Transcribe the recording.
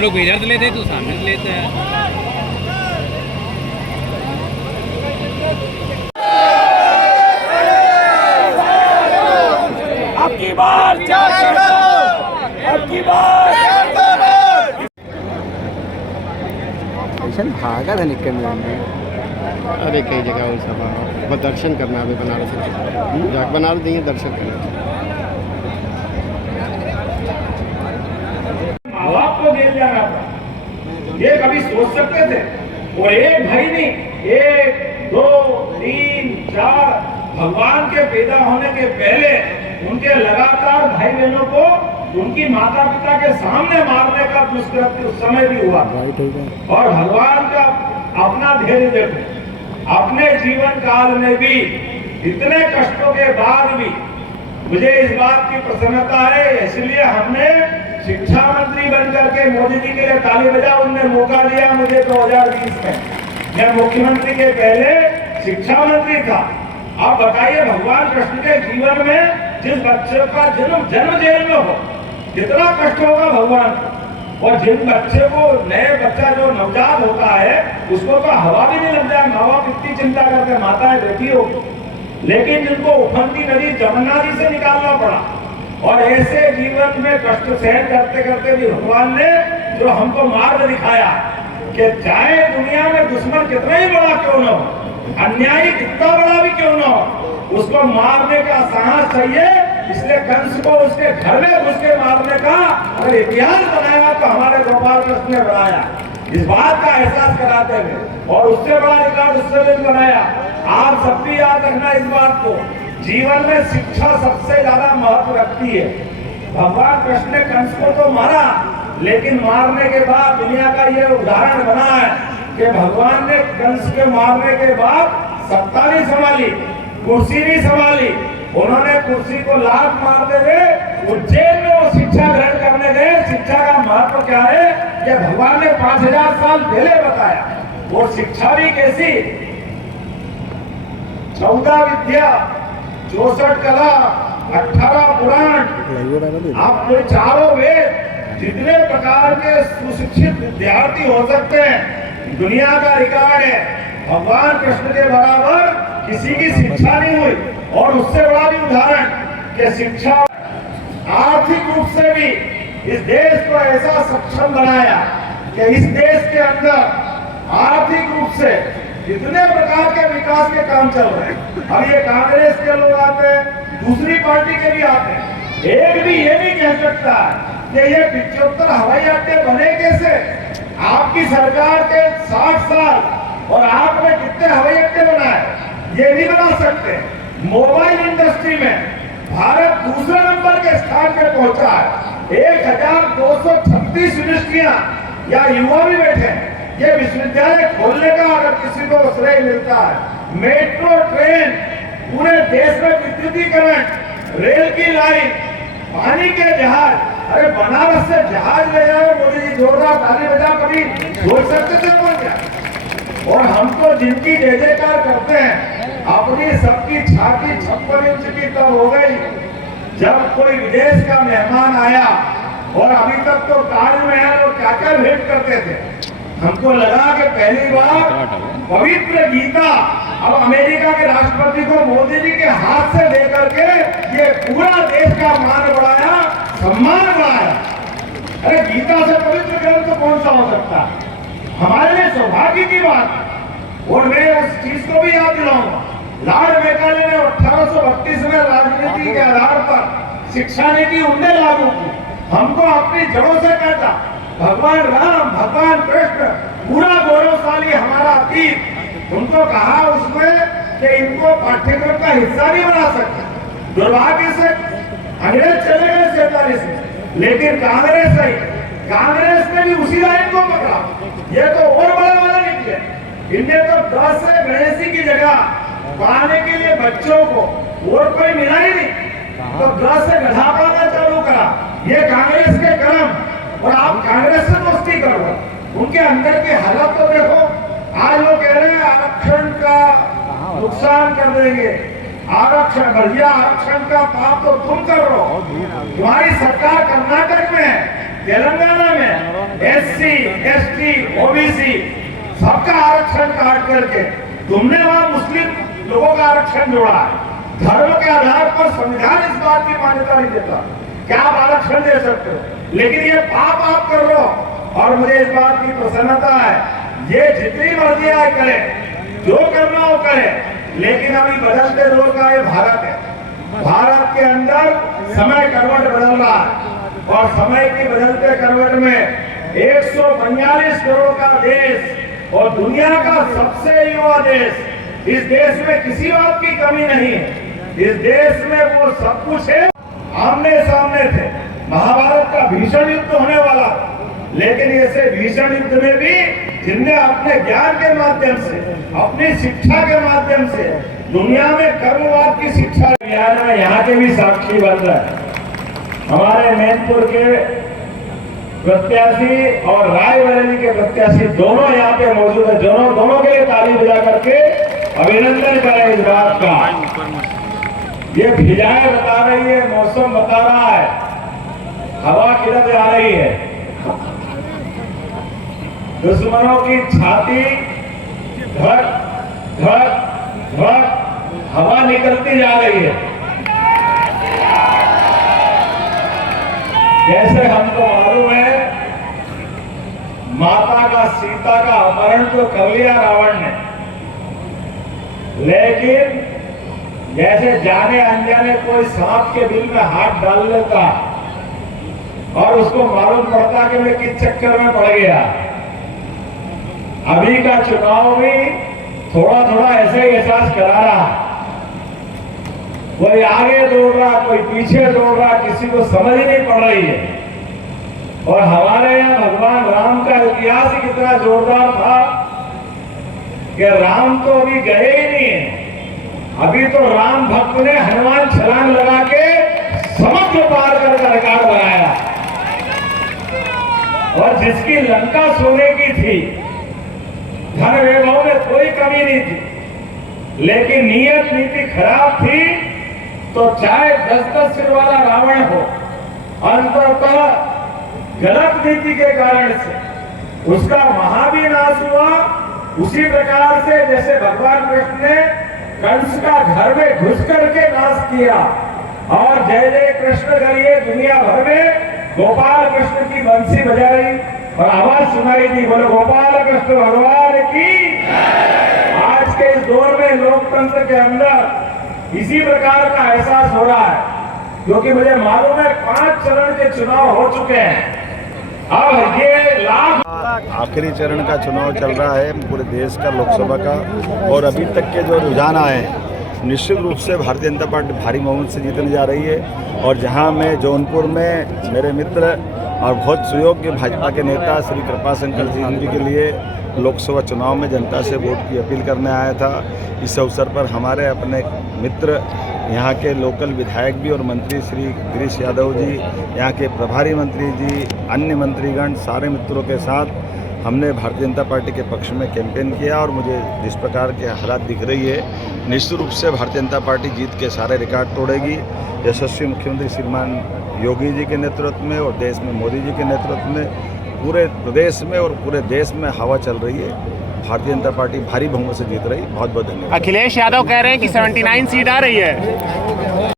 हम लोग इधर से लेते तो सामने से लेते हैं। आपकी बार आपकी बार भागा था निकल में। अरे कई जगह और सब दर्शन करना अभी बनारस जाकर बनारस देंगे दर्शन करना। माँ बाप को जेल जाना था, ये कभी सोच सकते थे? और एक भाई नहीं, 1 2 3 4 भगवान के पैदा होने के पहले उनके लगातार भाई बहनों को उनकी माता पिता के सामने मारने का दुष्कृत्य उस समय भी हुआ। और भगवान का अपना धैर्य देखो, अपने जीवन काल में भी इतने कष्टों के बाद भी मुझे इस बात की प्रसन्नता है, इसलिए हमने शिक्षा मंत्री बनकर के मोदी जी के लिए ताली बजा, उनने मौका दिया मुझे 2020 में। मैं मुख्यमंत्री के पहले शिक्षा मंत्री था। आप बताइए, भगवान कृष्ण के जीवन में जिस बच्चे का जन्म जेल में हो, कितना कष्ट होगा भगवान को। और जिन बच्चे को, नए बच्चा जो नवजात होता है, उसको तो हवा भी नहीं लग जाए, माँ बाप इतनी चिंता करते, माताएं बैठी होगी, लेकिन जिनको उफनती नदी जमुना जी से निकालना पड़ा। और ऐसे जीवन में कष्ट सहन करते करते भी भगवान ने जो हमको मार्ग दिखाया कि चाहे दुनिया में दुश्मन कितना ही बड़ा क्यों न हो, अन्यायी कितना बड़ा भी क्यों न हो, उसको मारने का साहस चाहिए। इसलिए कंस को उसके घर में घुस के मारने का अगर इतिहास बनाया तो हमारे गोपाल कृष्ण ने बनाया, इस बात का एहसास कराते हुए। और उससे बड़ा रिकॉर्ड उससे भी बनाया। आप सब भी याद रखना इस बात को, जीवन में शिक्षा सबसे ज्यादा महत्व रखती है। भगवान कृष्ण ने कंस को तो मारा, लेकिन मारने के बाद दुनिया का ये उदाहरण बना है कि भगवान ने कंस के मारने के बाद सत्ता नहीं संभाली, कुर्सी नहीं संभाली। उन्होंने कुर्सी को लात मारते हुए उज्जैन में वो शिक्षा ग्रहण करने गए। शिक्षा का महत्व क्या है, कि भगवान ने 5000 साल पहले बताया। और शिक्षा भी कैसी, 14 विद्या, 64 कला, 18 पुराण, आपको चारों वेद, जितने प्रकार के सुशिक्षित विद्यार्थी हो सकते हैं, दुनिया का रिकॉर्ड है। भगवान कृष्ण के बराबर किसी की शिक्षा नहीं हुई। और उससे बड़ा भी उदाहरण कि शिक्षा आर्थिक रूप से भी इस देश को ऐसा सक्षम बनाया कि इस देश के अंदर आर्थिक रूप से जितने प्रकार के विकास के काम चल रहे हैं, अब ये कांग्रेस के लोग आते हैं, दूसरी पार्टी के भी आते हैं, एक भी ये नहीं कह सकता कि ये 75 हवाई अड्डे बने कैसे। आपकी सरकार के 60 साल और आपने कितने हवाई अड्डे बनाए, ये नहीं बना सकते। मोबाइल इंडस्ट्री में भारत दूसरे नंबर के स्थान पे पहुंचा है। 1236 यूनिवर्सिटियां या युवा भी बैठे हैं। ये विश्वविद्यालय खोलने का अगर किसी को श्रेय मिलता है, मेट्रो ट्रेन, पूरे देश में विद्युतीकरण, रेल की लाइन, पानी के जहाज, अरे बनारस से जहाज ले जाओ, मोदी जी जोरदार ताली बजा, कभी सोच सकते थे कौन क्या। और हम तो जिनकी जय जयकार करते हैं, अपनी सबकी छाती 56 इंच की तब हो गई जब कोई विदेश का मेहमान आया। और अभी तक तो ताजमहल और क्या क्या भेंट करते थे। हमको लगा कि पहली बार पवित्र गीता अब अमेरिका के राष्ट्रपति को मोदी जी के हाथ से लेकर के ये पूरा देश का मान बढ़ाया, सम्मान बढ़ाया। अरे गीता से पवित्र ग्रंथ तो कौन सा हो सकता है, हमारे लिए सौभाग्य की बात। और मैं उस चीज को भी याद दिलाऊंगा, लॉर्ड मेकाले ने 1832 में राजनीति के आधार पर शिक्षा नीति उनने लागू की। हमको अपनी जड़ों से कहता भगवान राम, भगवान कृष्ण, पूरा गौरवशाली हमारा अतीत, उनको कहा उसमें कि इनको पाठ्यक्रम का हिस्सा नहीं बना सकते। दुर्भाग्य से अंग्रेज चले गए 47 में, लेकिन कांग्रेस ने भी उसी लाइन को पकड़ा। ये तो और बड़ा वाला निकले, इनने तो 10 से गणेशी की जगह पढ़ाने के लिए बच्चों को और कोई मिला ही नहीं, तो 10 से गधा पढ़ाना चालू करा। ये कांग्रेस के कर्म। और आप कांग्रेस से दोस्ती करो, उनके अंदर की हालत तो देखो। आज वो कह रहे हैं आरक्षण का नुकसान कर देंगे, आरक्षण भैया, आरक्षण का पाप तो तुम कर रहे हो। तुम्हारी सरकार कर्नाटक में है, तेलंगाना में, SC, ST, OBC सबका आरक्षण काट करके तुमने वहां मुस्लिम लोगों का आरक्षण जोड़ा है। धर्म के आधार पर संविधान इस बात की मान्यता नहीं देता कि आप आरक्षण दे सकते हो, लेकिन ये पाप आप कर रहे हो। और मुझे इस बात की प्रसन्नता है, ये जितनी मर्जी आए करे, जो करना हो करे, लेकिन अभी बदलते दौर का ये भारत है। भारत के अंदर समय करवट बदल रहा है और समय की बदलते करवट में 142 करोड़ का देश और दुनिया का सबसे युवा देश, इस देश में किसी बात की कमी नहीं है। इस देश में वो सब कुछ है। आमने सामने थे, महाभारत का भीषण युद्ध होने वाला, लेकिन ऐसे भीषण युद्ध में भी जिनने अपने ज्ञान के माध्यम से, अपनी शिक्षा के माध्यम से दुनिया में कर्मवाद की शिक्षा बिहार में यहाँ के भी साक्षी बन रहे हैं। हमारे मैनपुर के प्रत्याशी और रायबरेली के प्रत्याशी दोनों यहाँ पे मौजूद है। दोनों के लिए ताली बजा करके अभिनंदन करें इस बात का। ये फिजाएं बता रही है, मौसम बता रहा है, हवा किधर जा रही है। दुश्मनों की छाती धक धक धक हवा निकलती जा रही है। जैसे हमको मालूम है, माता का सीता का अपहरण तो कर लिया रावण ने, लेकिन जैसे जाने अनजाने कोई सांप के बिल में हाथ डाल लेता और उसको मालूम पड़ता कि मैं किस चक्कर में पड़ गया। अभी का चुनाव भी थोड़ा थोड़ा ऐसे ही एहसास करा रहा है। कोई आगे दौड़ रहा, कोई पीछे दौड़ रहा, किसी को समझ ही नहीं पड़ रही है। और हमारे यहाँ भगवान राम का इतिहास ही कितना जोरदार था कि राम तो अभी गए ही नहीं है। अभी तो राम भक्त ने हनुमान छलांग लगा के समुद्र पार कर रिकॉर्ड बनाया। और जिसकी लंका सोने की थी, धन वैभव में कोई कमी नहीं थी, लेकिन नीयत नीति खराब थी, तो चाहे 10-10 सिर वाला रावण हो, अंततः गलत नीति के कारण से उसका महाविनाश हुआ। उसी प्रकार से जैसे भगवान कृष्ण ने कंस का घर में घुस करके नाश किया और जय जय कृष्ण करिए दुनिया भर में गोपाल कृष्ण की बंसी बजाई और आवाज सुनाई दी, बोलो गोपाल कृष्ण भगवान की। आज के इस दौर में लोकतंत्र के अंदर इसी प्रकार का एहसास हो रहा है, क्योंकि मुझे मालूम है 5 चरण के चुनाव हो चुके हैं। अब ये लाख आखिरी चरण का चुनाव चल रहा है पूरे देश का, लोकसभा का, और अभी तक के जो रुझान आए हैं, निश्चित रूप से भारतीय जनता पार्टी भारी बहुमत से जीतने जा रही है। और जहां मैं जौनपुर में मेरे मित्र और बहुत सुयोग्य भाजपा के नेता श्री कृपाशंकर जी के लिए लोकसभा चुनाव में जनता से वोट की अपील करने आया था, इस अवसर पर हमारे अपने मित्र यहाँ के लोकल विधायक भी और मंत्री श्री गिरीश यादव जी, यहाँ के प्रभारी मंत्री जी, अन्य मंत्रीगण, सारे मित्रों के साथ हमने भारतीय जनता पार्टी के पक्ष में कैंपेन किया। और मुझे जिस प्रकार के हालात दिख रही है, निश्चित रूप से भारतीय जनता पार्टी जीत के सारे रिकॉर्ड तोड़ेगी। यशस्वी मुख्यमंत्री श्रीमान योगी जी के नेतृत्व में और देश में मोदी जी के नेतृत्व में पूरे प्रदेश में और पूरे देश में हवा चल रही है। भारतीय जनता पार्टी भारी बहुमत से जीत रही। बहुत बहुत धन्यवाद। अखिलेश यादव कह रहे हैं कि 79 सीट आ रही है।